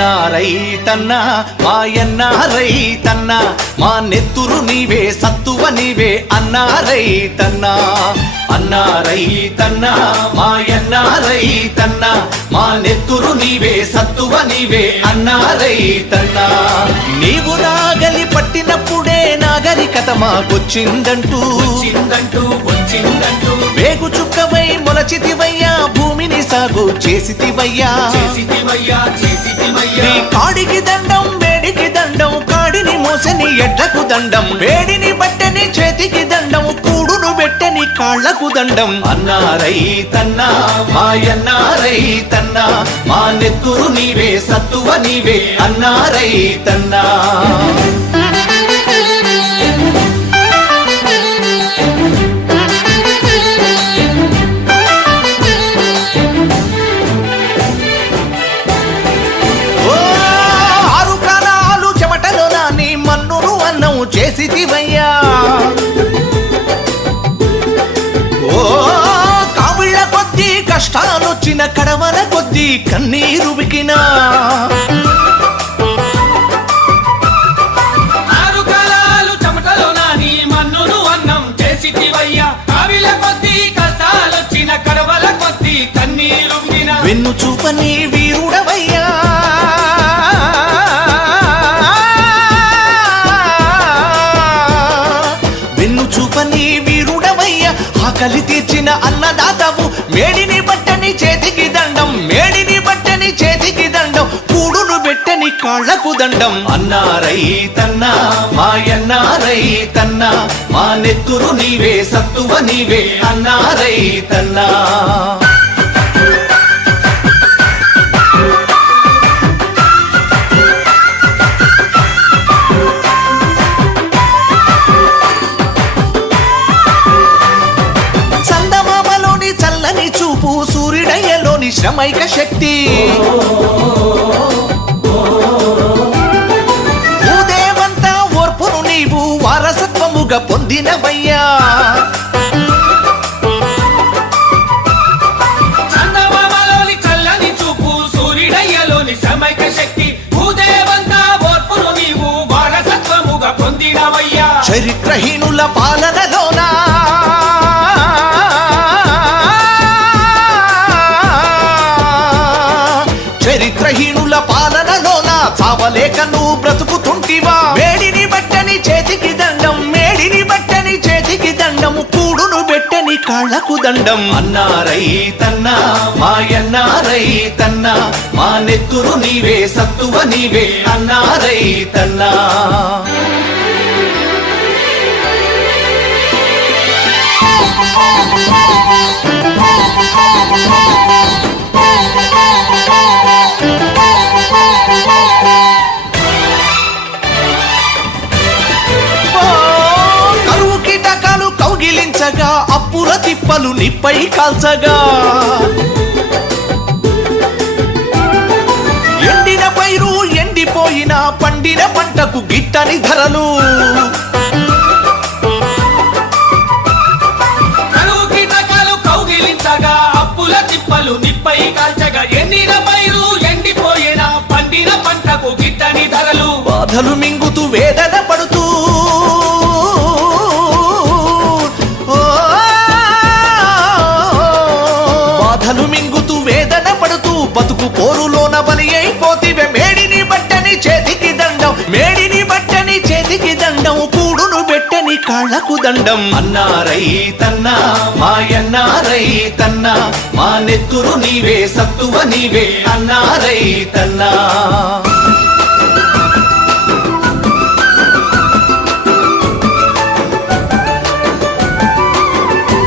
రైతన్న మాయన్న రైతన్న మా నెత్తురు నీవే సత్తువ నీవే అన్నా రైతన్న అన్నా రైతన్న మాయన్న రైతన్న మా నెత్తురు నీవే సత్తువ నీవే అన్నా రైతన్న నీవు నాగలి పట్టినప్పుడే నాగరికత మాకొచ్చిందంటూ. వచ్చిందంటూ వచ్చిందంటూ. వేగు చుక్కవై సాగు చేసితివయ్యా. నీ కాడికి దండం వేడికి దండం కాడిని మోసని ఎడ్లకు దండం వేడిని బట్టని చేతికి దండం కూడును పెట్టని కాళ్ళకు దండం. అన్నారై తన్నా మాయన్నారై తన్నా మా నెత్తురు నీవే సత్తువ నీవే అన్నారై తన్నా. అన్నం చేసితివయ్యా. ఓ కావిళ్ళ కొద్దీ కష్టాలొచ్చిన కడవల కొద్దీ కన్నీరు వికినా. ఆరు కాలాలు చెమటలో ఆకలి తీర్చిన అన్నదాతవు. మేడిని బట్టని చేతికి దండం. మేడిని బట్టని చేతికి దండం. కూడును పెట్టని కాళ్ళకు దండం. అన్నారై తన్నా మాయన్నారై తన్నా మా నెత్తురు నీవే సత్తువ నీవే అన్నారై తన్నా. శ్రమైక శక్తి. భూదేవంతా ఓర్పును నీవు వారసత్వముగా పొందినవయ్యా. చందమామలోని చల్లని చావలేక నువ్వు బ్రతుకుతుంటివా? వేడిని బట్టని చేతికి దండం మేడిని బట్టని చేతికి దండం కూడును పెట్టని కాళ్ళకు దండం. అన్నారై తన్నా మాయన్నారై తన్నా మా నెత్తురు నీవే సత్తువ నీవే అన్నారై తన్నా. అప్పుల తిప్పలు నిప్పై కాల్చగా. ఎండిన పైరు ఎండిపోయిన పండిన పంటకు గిట్టని ధరలు. అప్పుల తిప్పలు నిప్పై కాల్చగా. ఎండిన పైరు ఎండిపోయిన పండిన పంటకు గిట్టని ధరలు. బాధలు మింగుతూ వేదన పడుతూ పడుతూ బతుకు పోరులోన బలి అయిపోతివే. మేడిని బట్టని చేతికి దండం మేడిని బట్టని చేతికి దండం కూడును పెట్టని కాళ్ళకు దండం. అన్నారై తన్నా మాయన్నారై తన్నా మా నెత్తురు నీవే సత్తువ నీవే. అన్నారై తన్నా.